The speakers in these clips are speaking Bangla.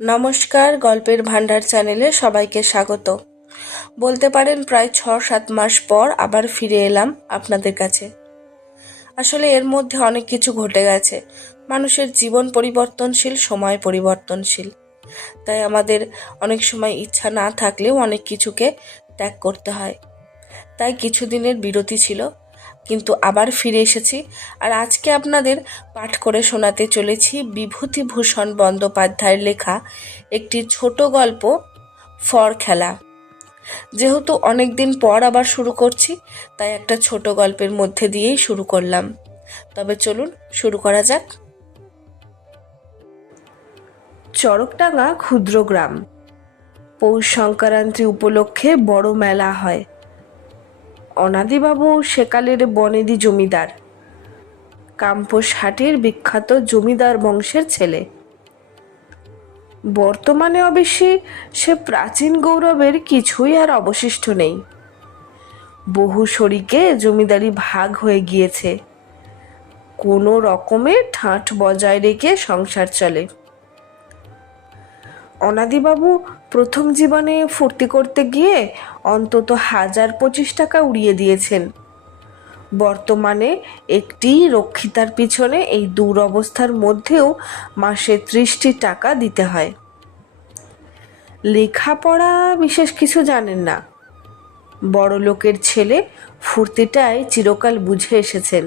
নমস্কার, গল্পের ভান্ডার চ্যানেলে সবাইকে স্বাগত। বলতে পারেন প্রায় ছ সাত মাস পর আবার ফিরে এলাম আপনাদের কাছে। আসলে এর মধ্যে অনেক কিছু ঘটে গেছে। মানুষের জীবন পরিবর্তনশীল, সময় পরিবর্তনশীল। তাই আমাদের অনেক সময় ইচ্ছা না থাকলেও অনেক কিছুকে ত্যাগ করতে হয়। তাই কিছুদিনের বিরতি ছিল। কিন্তু আবার ফিরে এসেছি। আর আজকে আপনাদের পাঠ করে শোনাতে চলেছি বিভূতিভূষণ বন্দ্যোপাধ্যায়ের লেখা একটি ছোট গল্প, ফর খেলা। যেহেতু অনেক দিন পর আবার শুরু করছি, তাই একটা ছোট গল্পের মধ্যে দিয়েই শুরু করলাম। তবে চলুন শুরু করা যাক। চরকডাঙ্গা ক্ষুদ্র গ্রাম। পৌষ সংক্রান্তি উপলক্ষে বড় মেলা হয়। অনাদিবাবু সেকালের বনেদি জমিদার। কাম্পোস হাটের বিখ্যাত জমিদার বংশের ছেলে। বর্তমানে অবশ্যই সে প্রাচীন গৌরবের কিছুই আর অবশিষ্ট নেই। বহু শরিকে জমিদারি ভাগ হয়ে গিয়েছে। কোনো রকমে ঠাঁট বজায় রেখে সংসার চলে। অনাদিবাবু প্রথম জীবনে ফুর্তি করতে গিয়ে অন্তত হাজার পঁচিশ টাকা উড়িয়ে দিয়েছেন। বর্তমানে একটি রক্ষিতার পিছনে এই দুরবস্থার মধ্যেও মাসে ত্রিশটি টাকা দিতে হয়। লেখাপড়া বিশেষ কিছু জানেন না। বড় লোকের ছেলে ফুর্তিটাই চিরকাল বুঝে এসেছেন।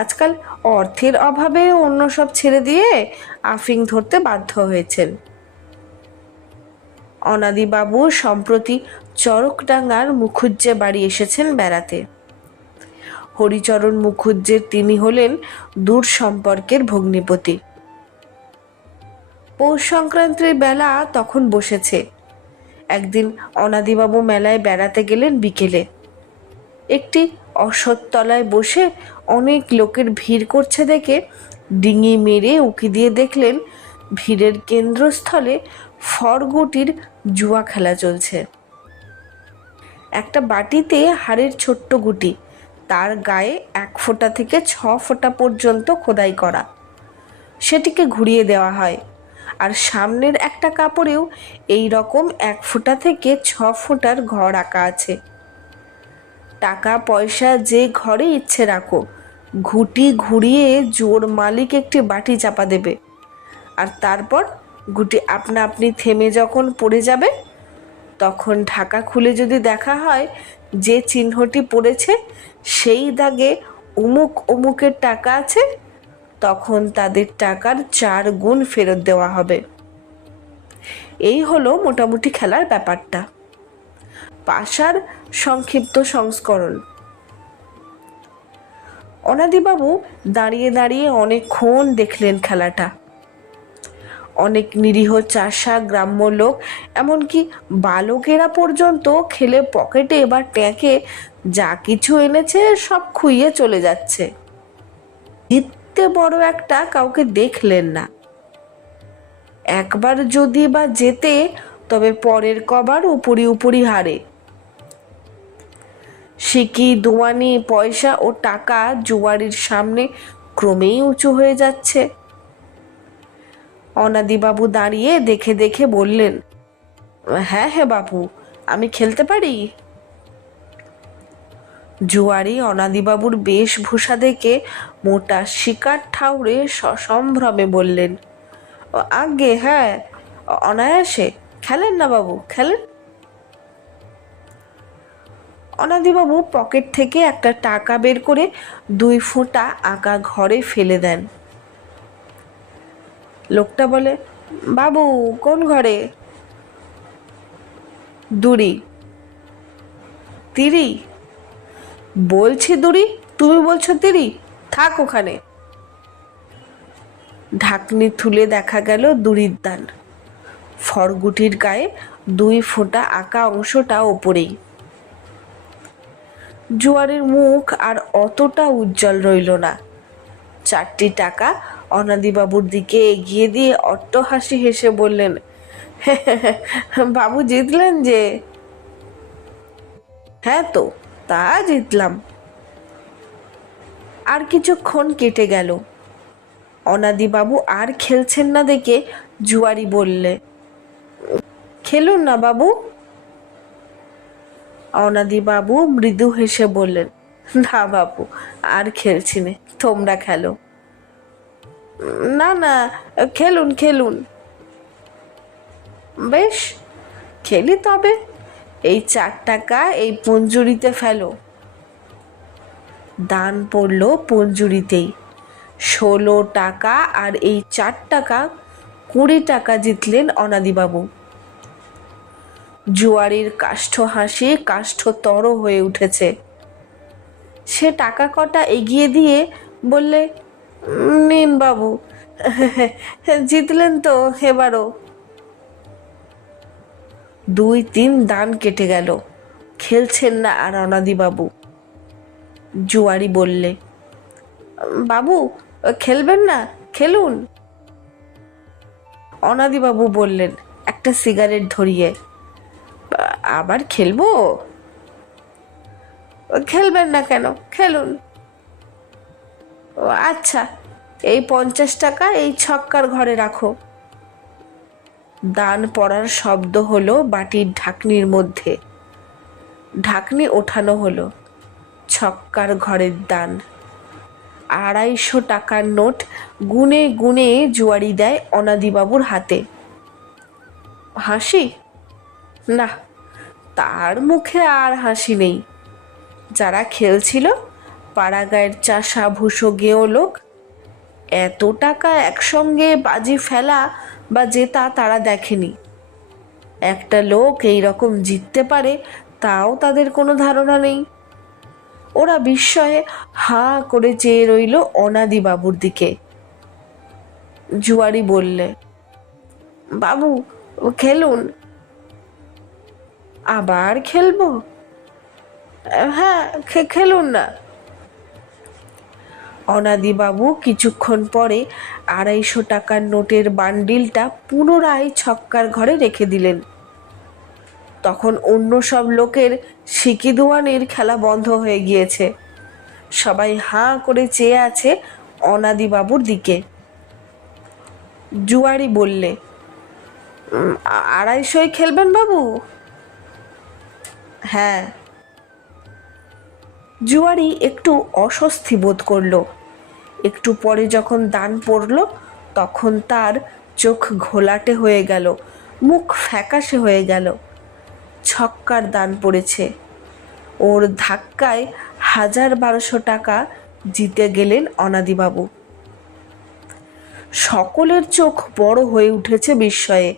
আজকাল অর্থের অভাবে অন্য সব ছেড়ে দিয়ে আফিং ধরতে বাধ্য হয়েছেন। অনাদিবাবু সম্প্রতি চরকডাঙ্গার মুখুজ্জে বাড়ি এসেছেন বেড়াতে। হরিচরণ মুখুজ্জের তিনি হলেন দূর সম্পর্কের ভগ্নিপতি। পৌষ সংক্রান্তির বেলা তখন বসেছে। একদিন অনাদিবাবু মেলায় বেড়াতে গেলেন বিকেলে। একটি অসৎতলায় বসে অনেক লোকের ভিড় করছে দেখে ডিঙি মেরে উকি দিয়ে দেখলেন ভিড়ের কেন্দ্রস্থলে ফরগুটির জুয়া খেলা চলছে। একটা বাটিতে হাড়ের ছোট্ট গুটি, তার গায়ে এক ফোঁটা থেকে ছ ফোঁটা পর্যন্ত খোদাই করা। সেটিকে ঘুরিয়ে দেওয়া হয়, আর সামনের একটা কাপড়েও এই রকম এক ফোঁটা থেকে ছ ফোঁটার ঘর আঁকা আছে। টাকা পয়সা যে ঘরে ইচ্ছে রাখো ঘুটি ঘুরিয়ে জোর মালিক একটি বাটি চাপা দেবে। আর তারপর গুটি আপনা আপনি থেমে যখন পড়ে যাবে, তখন ঢাকা খুলে যদি দেখা হয় যে চিহ্নটি পড়েছে, সেই দাগে অমুক অমুকের টাকা আছে, তখন তাদের টাকার চার গুণ ফেরত দেওয়া হবে। এই হলো মোটামুটি খেলার ব্যাপারটা। পাশার সংক্ষিপ্ত সংস্করণ। অনাদিবাবু দাঁড়িয়ে দাঁড়িয়ে অনেকক্ষণ দেখলেন খেলাটা। অনেক নিরীহ চাষা গ্রাম্য লোক, এমনকি বালকেরা পর্যন্ত খেলে পকেটে এবার ট্যাঁকে যা কিছু এনেছে সব খুইয়ে চলে যাচ্ছে। জিততে বড় একটা কাউকে দেখলেন না। একবার যদি বা যেতে, তবে পরের কবার উপরি উপরি হারে। সিকি দোয়ানি পয়সা ও টাকা জুয়ারির সামনে ক্রমেই উঁচু হয়ে যাচ্ছে? অনাদিবাবু দাঁড়িয়ে দেখে দেখে বললেন হ্যাঁ হ্যাঁ বাবু, আমি খেলতে পারি? জুয়ারি অনাদিবাবুর বেশভূষা দেখে মোটা শিকার ঠাউরে সসম্ভ্রমে বললেন, আগে হ্যাঁ অনায়াসে, খেলেন না বাবু, খেলেন। অনাদিবাবু পকেট থেকে একটা টাকা বের করে দুই ফোঁটা আঁকা ঘরে ফেলে দেন। লোকটা বলে, বাবু, কোন ঘরে? দুরি। তিরি? বলছি দুরি, তুমি বলছো তিরি, থাক ওখানে। ঢাকনি তুলে দেখা গেল দুরির দান। ফরগুটির গায়ে দুই ফোঁটা আঁকা অংশটা ওপরেই। জোয়ারের মুখ আর অতটা উজ্জ্বল রইল না। চারটি টাকা অনাদিবাবুর দিকে এগিয়ে দিয়ে অট্ট হাসি হেসে বললেন বাবু জিতলেন যে? হ্যাঁ তো, তা জিতলাম। আর কিছুক্ষণ কেটে গেল। অনাদিবাবু আর খেলছেন না দেখে জুয়ারি বললে, খেলুন না বাবু। অনাদিবাবু মৃদু হেসে বললেন, না বাবু, আর খেলছি নে, তোমরা খেলো। না না, খেলুন খেলুন। বেশ, খেলি তবে, এই চার টাকা এই পুঞ্জুরিতে ফেলো। দান পড়ল পুঞ্জুরিতেই। ষোলো টাকা আর এই চার টাকা কুড়ি টাকা জিতলেন অনাদিবাবু। জুয়ারির কাষ্ঠ হাসি কাষ্ঠতর হয়ে উঠেছে। সে টাকা কটা এগিয়ে দিয়ে বললে "উম, নিন বাবু জিতলেন তো এবারও। দুই তিন দান কেটে গেল। খেলছেন না আর অনাদিবাবু জুয়ারি বললে বাবু খেলবেন না খেলুন। অনাদিবাবু বললেন একটা সিগারেট ধরিয়ে। "আ- আবার খেলব? খেলবেন না কেন? খেলুন। "ও, আচ্ছা এই পঞ্চাশ টাকা এই ছক্কার ঘরে রাখো। দান পড়ার শব্দ হলো বাটির ঢাকনির মধ্যে। ঢাকনি ওঠানো হলো ছক্কার ঘরের দান। আড়াইশো টাকার নোট গুনে গুনে জুয়ারি দেয় অনাদিবাবুর হাতে। হাসি? না তার মুখে আর হাসি নেই। যারা খেলছিল, পাড়াগাঁয়ের চাষা ভুষো গেও লোক, এত টাকা একসঙ্গে বাজি ফেলা বা জেতা তারা দেখেনি। একটা লোক এই রকম জিততে পারে, তাও তাদের কোনো ধারণা নেই। ওরা বিস্ময়ে হা করে চেয়ে রইল অনাদি বাবুর দিকে। জুয়ারি বললে, বাবু, খেলুন। আবার খেলব? হ্যাঁ খেলুন না। অনাদিবাবু কিছুক্ষণ পরে আড়াইশো টাকার নোটের বান্ডিলটা পুনরায় ছক্কার ঘরে রেখে দিলেন। তখন অন্য সব লোকের সিকিদুয়ানির খেলা বন্ধ হয়ে গিয়েছে। সবাই হাঁ করে চেয়ে আছে অনাদিবাবুর দিকে। জুয়ারি বললে আড়াইশোয় খেলবেন বাবু? হ্যাঁ। জুয়ারি একটু অস্বস্তি বোধ করল। একটু পরে যখন দান পড়ল, তখন তার চোখ ঘোলাটে হয়ে গেল, মুখ ফ্যাকাশে হয়ে গেল। ছক্কার দান পড়েছে। ওর ধাক্কায় হাজার বারোশো টাকা জিতে গেলেন অনাদিবাবু। সকলের চোখ বড় হয়ে উঠেছে বিস্ময়ে।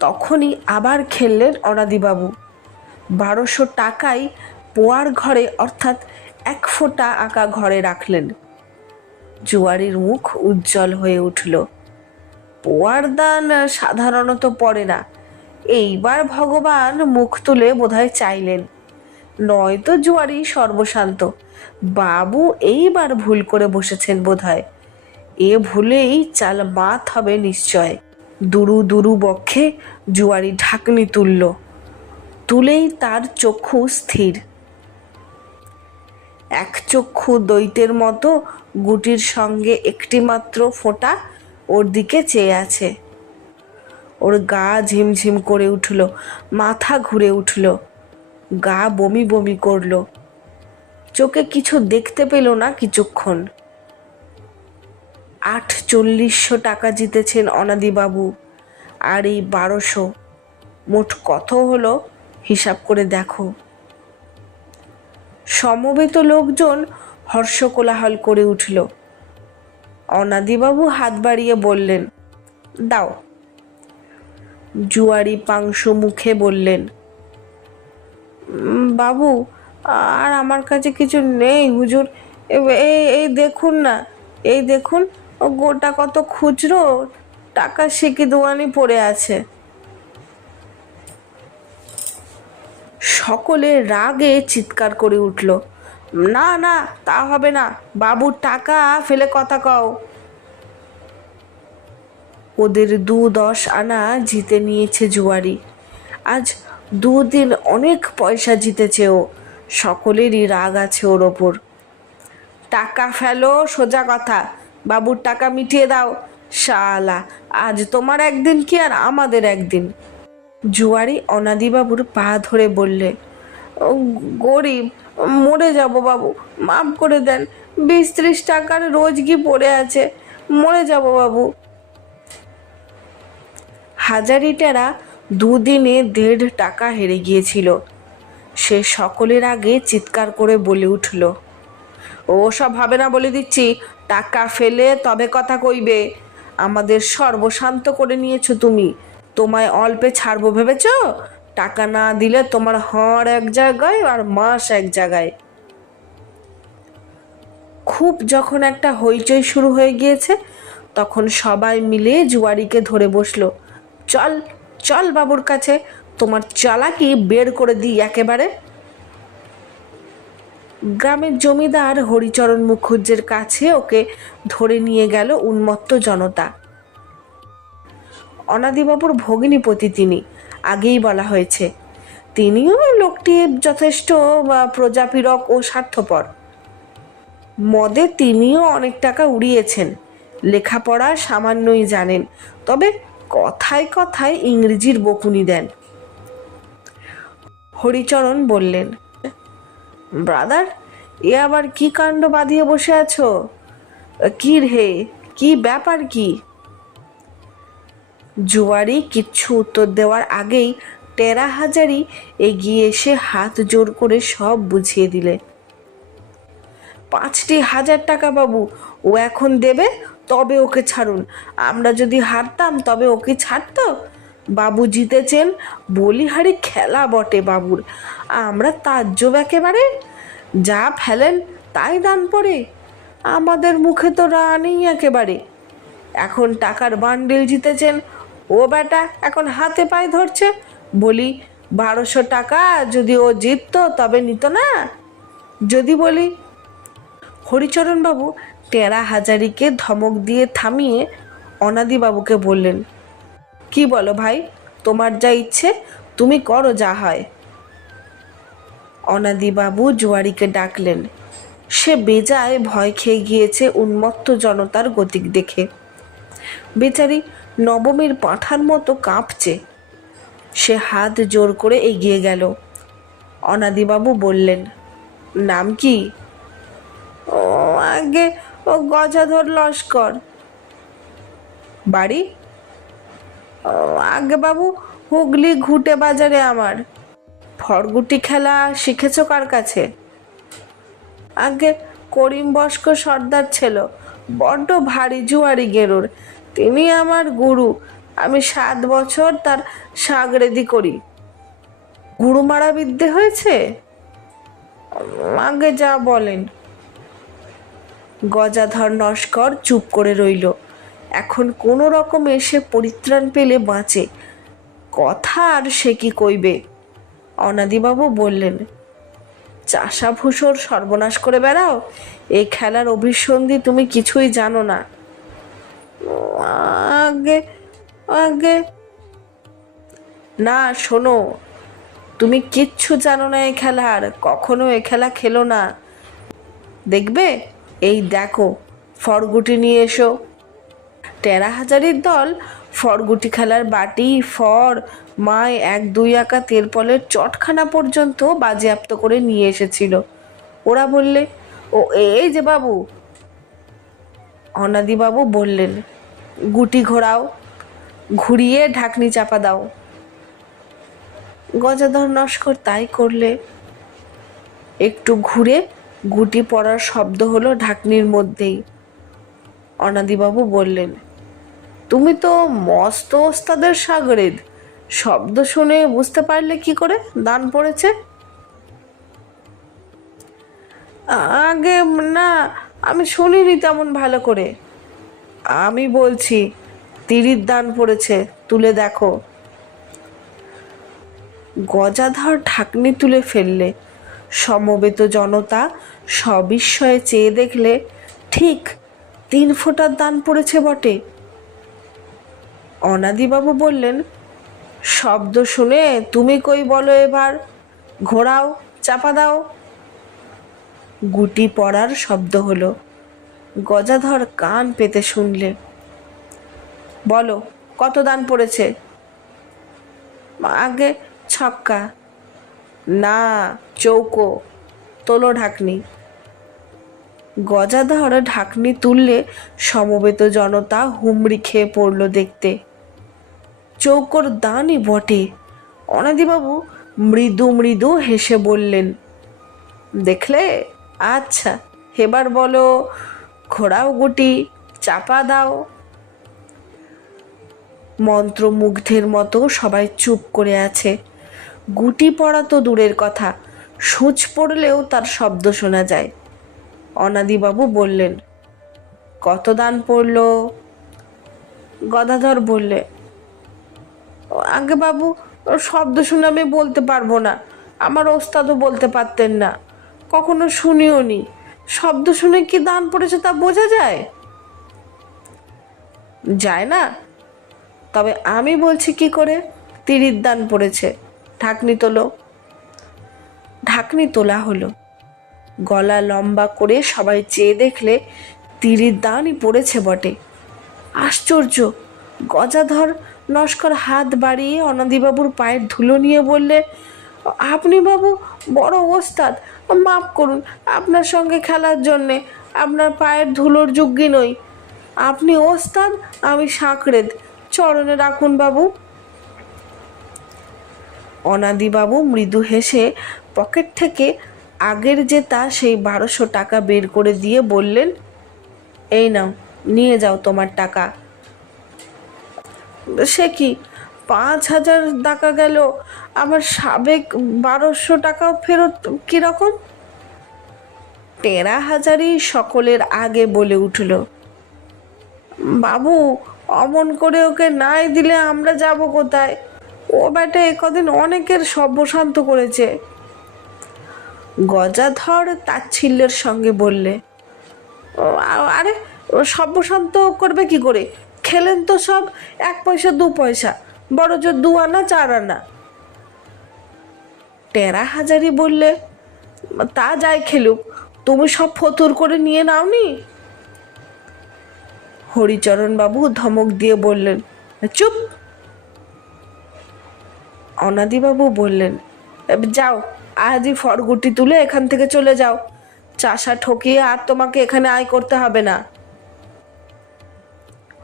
তখনই আবার খেললেন অনাদিবাবু। বারোশো টাকাই পোয়ার ঘরে, অর্থাৎ এক ফোঁটা আঁকা ঘরে রাখলেন। জুয়ারির মুখ উজ্জ্বল হয়ে উঠল। পোয়ার দান সাধারণত পড়ে না। এইবার ভগবান মুখ তুলে বোধহয় চাইলেন। নয়তো জুয়ারি সর্বশান্ত। বাবু এইবার ভুল করে বসেছেন বোধহয়। এ ভুলেই চাল মাত হবে নিশ্চয়। দুরু দুরু বক্ষে জুয়ারি ঢাকনি তুলল। তুলেই তার চক্ষু স্থির। এক চক্ষু দৈতের মতো, গুটির সঙ্গে একটি মাত্র ফোঁটা ওর দিকে চেয়ে আছে। ওর গা ঝিমঝিম করে উঠল, মাথা ঘুরে উঠল, গা বমি বমি করল। চোখে কিছু দেখতে পেল না কিছুক্ষণ। আট চল্লিশশো টাকা জিতেছেন অনাদিবাবু, আর এই বারোশো। মোট কত হলো? হিসাব করে দেখো। সমবেত লোকজন হর্ষ কোলাহল করে উঠল। অনাদিবাবু হাত বাড়িয়ে বললেন, দাও। জুয়ারি পাংশ মুখে বললেন, বাবু, আর আমার কাছে কিছু নেই হুজুর। এই এই দেখুন না, এই দেখুন ও গোটা কত খুচরো। টাকা সিকি দোয়ানি পড়ে আছে। সকলে রাগে চিৎকার করে উঠল, না না, তা হবে না বাবুর টাকা ফেলে কথা কও। ওদের দু দশ আনা জিতে নিয়েছে জুয়ারি। আজ দুদিন অনেক পয়সা জিতেছে ও, সকলেরই রাগ আছে ওর ওপর। টাকা ফেলো, সোজা কথা, বাবুর টাকা মিটিয়ে দাও, শালা, আজ তোমার একদিন কি আর আমাদের একদিন? জুয়ারি অনাদিবাবুর পা ধরে বললে "ও, গরিব মরে যাব বাবু মাফ করে দেন বিশ ত্রিশ টাকার রোজ কি পড়ে আছে মরে যাব বাবু। হাজারিটারা দুদিনে দেড় টাকা হেরে গিয়েছিল। সে সকলের আগে চিৎকার করে বলে উঠল ও সব হবে না বলে দিচ্ছি টাকা ফেলে তবে কথা কইবে। আমাদের সর্বশান্ত করে নিয়েছো তুমি তোমায় অল্পে ছাড়বো, ভেবেছ? টাকা না দিলে তোমার হাড় এক জায়গায় আর মাস এক জায়গায়। খুব যখন একটা হইচই শুরু হয়ে গিয়েছে, তখন সবাই মিলে জুয়ারিকে ধরে বসল। চল চল বাবুর কাছে, তোমার চালাকি বের করে দিই একেবারে। গ্রামের জমিদার হরিচরণ মুখুজ্জের কাছে ওকে ধরে নিয়ে গেল উন্মত্ত জনতা। অনাদিবাবুর ভগিনীপতি তিনি আগেই বলা হয়েছে। তিনিও লোকটি যথেষ্ট বা, প্রজাপীড়ক ও স্বার্থপর। মদে তিনিও অনেক টাকা উড়িয়েছেন লেখাপড়া সামান্যই জানেন তবে কথায় কথায় ইংরেজির বকুনি দেন। হরিচরণ বললেন ব্রাদার এ আবার কি কাণ্ড বাঁধিয়ে বসে আছো? কি রে কি ব্যাপার কি? জুয়ারি কিচ্ছু উত্তর দেওয়ার আগেই টেরা হাজারি এগিয়ে এসে হাত জোর করে সব বুঝিয়ে দিলে। পাঁচটি হাজার টাকা বাবু, ও এখন দেবে? তবে ওকে ছাড়ুন। আমরা যদি হারতাম, তবে ওকে ছাড়তো? বাবু জিতেছেন, বলিহারি খেলা বটে বাবুর। আমরা তাজ্জব একেবারে। যা ফেলেন, তাই দান পড়ে আমাদের মুখে তো রানেই একেবারে। এখন টাকার বান্ডিল জিতেছেন ও বেটা এখন হাতে পায়ে ধরছে। বলি, বারোশো টাকা যদি ও জিততো তবে নিত না? যদি বলি হরিচরণবাবু টেরা হাজারিকে ধমক দিয়ে থামিয়ে অনাদিবাবুকে বললেন, কি বলো ভাই, তোমার যা ইচ্ছে, তুমি করো যা হয়। অনাদিবাবু জুয়ারিকে ডাকলেন। সে বেজায় ভয় খেয়ে গিয়েছে উন্মত্ত জনতার গতিক দেখে। বেচারি নবমীর পাঁঠার মতো কাঁপছে। সে হাত জোর করে এগিয়ে গেল। অনাদিবাবু বললেন, নাম কি? ও, আগে ও গজাধর লস্কর। বাড়ি? ও, আগে বাবু হুগলি ঘুটে বাজারে আমার। ফরগুটি খেলা শিখেছ কার কাছে? আগে করিম বস্ক সর্দার ছিল। বড্ড ভারী জুয়ারি গেরুর। তিনি আমার গুরু। আমি সাত বছর তার সাগরেদি করি। গুরু মারা বিদ্যে হয়েছে? আগে যা বলেন। গজাধর নস্কর চুপ করে রইল। এখন কোনো রকম এসে পরিত্রাণ পেলে বাঁচে। কথা আর সে কি কইবে? অনাদিবাবু বললেন চাষা ভূষর সর্বনাশ করে বেড়াও। এই খেলার অভিসন্ধি তুমি কিছুই জানো না। আগে আগে। না, শোনো। তুমি কিচ্ছু জানো না এই খেলার কখনো এ খেলা খেলো না। দেখবে? এই দেখো, ফরগুটি নিয়ে এসো। টেরা হাজারির দল, ফরগুটি খেলার বাটি, ফর মায় এক, দুই আঁকা তেরপলের চটখানা পর্যন্ত বাজেয়াপ্ত করে নিয়ে এসেছিল। ওরা বললে ও, এই যে বাবু। অনাদিবাবু বললেন, গুটি ঘোরাও, ঘুরিয়ে ঢাকনি চাপা দাও। গজাধর নস্কর তাই করলে। একটু ঘুরে গুটি পড়ার শব্দ হলো ঢাকনির মধ্যেই। অনাদিবাবু বললেন, তুমি তো মস্ত ওস্তাদের সাগরেদ। শব্দ শুনে বুঝতে পারলে কি করে? দান পড়েছে। আগে না, আমি শুনিনি তেমন ভালো করে। আমি বলছি, তিরির দান পড়েছে, তুলে দেখো। গজাধর ঢাকনি তুলে ফেললে। সমবেত জনতা সবিস্ময়ে চেয়ে দেখলে, ঠিক তিন ফোঁটার দান পড়েছে বটে। অনাদিবাবু বললেন, শব্দ শুনে তুমি কই বলো এবার? ঘোরাও, চাপা দাও। গুটি পড়ার শব্দ হলো। গজাধর কান পেতে শুনলে। বলো, কত দান পড়েছে? আগে ছক্কা, না চৌকো, তোলো ঢাকনি। গজাধর ঢাকনি তুললে সমবেত জনতা হুমড়ি খেয়ে পড়ল দেখতে। চৌকোর দানই বটে। অনাদিবাবু মৃদু মৃদু হেসে বললেন, দেখলে? আচ্ছা এবার বলো, ঘোড়াও গুটি, চাপা দাও। মন্ত্রমুগ্ধের মতো সবাই চুপ করে আছে। গুটি পড়া তো দূরের কথা, সূচ পড়লেও তার শব্দ শোনা যায়। অনাদিবাবু বললেন, কত দান পড়ল? গদাধর বললে, আগে বাবু, শব্দ শুনে আমি বলতে পারব না। আমার ওস্তাদও বলতে পারতেন না। কখনো শুনিও নি শব্দ শুনে কি দান পড়েছে তা বোঝা যায়? যায় না। তবে আমি বলছি কি করে? তিরির দান পড়েছে। ঢাকনি তোলো। ঢাকনি তোলা হলো। গলা লম্বা করে সবাই চেয়ে দেখলে তীরের দানই পড়েছে বটে। আশ্চর্য! গজাধর নস্কর হাত বাড়িয়ে অনাদিবাবুর পায়ের ধুলো নিয়ে বললে, আপনি বাবু, বড় ওস্তাদ মাফ করুন, আপনার সঙ্গে খেলার জন্যে আপনার পায়ের ধুলোর যোগ্যী নই। আপনি ওস্তাদ, আমি সাঁকড়েদ চরণে রাখুন বাবু। অনাদিবাবু মৃদু হেসে পকেট থেকে আগের জেতা সেই বারোশো টাকা বের করে দিয়ে বললেন, এই নাও, নিয়ে যাও তোমার টাকা। সে কি? পাঁচ হাজার টাকা গেল। আবার সাবেক বারোশো টাকাও ফেরত কীরকম? টেরা হাজারই সকলের আগে বলে উঠল, বাবু, অমন করে ওকে নাই দিলে আমরা যাব কোথায়? ও ব্যাটা একদিন অনেকের সর্বশান্ত করেছে। গজাধর তাচ্ছিল্যের সঙ্গে বললে আরে ও সর্বশান্ত করবে কি করে? খেলেন তো সব, এক পয়সা, দু পয়সা। বড় জোর দু আনা, চার আনা। টেরা হাজারি বললে, তা যায় খেলুক, তুমি সব ফতুর করে নিয়ে নাওনি? হরিচরণ বাবু ধমক দিয়ে বললেন, চুপ। অনাদিবাবু বললেন, "এব যাও, আজই ফরগুটি তুলে এখান থেকে চলে যাও। চাষা ঠকিয়ে আর তোমাকে এখানে আয় করতে হবে না।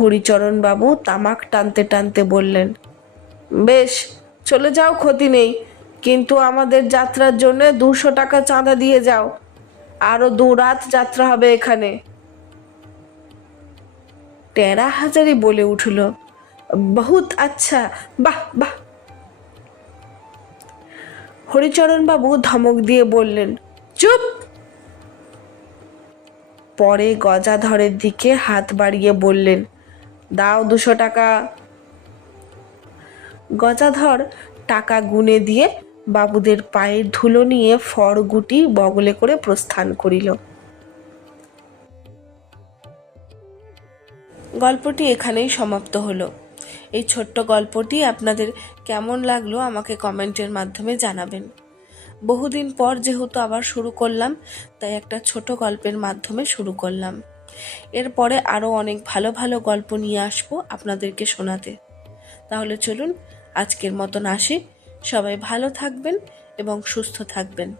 হরিচরণ বাবু তামাক টানতে টানতে বললেন বেশ, চলে যাও, ক্ষতি নেই। কিন্তু আমাদের যাত্রার জন্য দুশো টাকা চাঁদা দিয়ে যাও। আরও দু রাত যাত্রা হবে এখানে। টেরা হাজারি বলে উঠল, বহুত আচ্ছা বাহ বাহ। হরিচরণ বাবু ধমক দিয়ে বললেন, চুপ! পরে গজাধরের দিকে হাত বাড়িয়ে বললেন, দাও দুশো টাকা। গজাধর টাকা গুনে দিয়ে বাবুদের পায়ের ধুলো নিয়ে ফড়গুটি বগলে করে প্রস্থান করিল। গল্পটি এখানেই সমাপ্ত হলো। এই ছোট্ট গল্পটি আপনাদের কেমন লাগল আমাকে কমেন্টের মাধ্যমে জানাবেন। বহুদিন পর যেহেতু আবার শুরু করলাম, তাই একটা ছোট গল্পের মাধ্যমে শুরু করলাম। এরপরে আরও অনেক ভালো ভালো গল্প নিয়ে আসব আপনাদেরকে শোনাতে। তাহলে চলুন আজকের মতন আসি। সবাই ভালো থাকবেন এবং সুস্থ থাকবেন।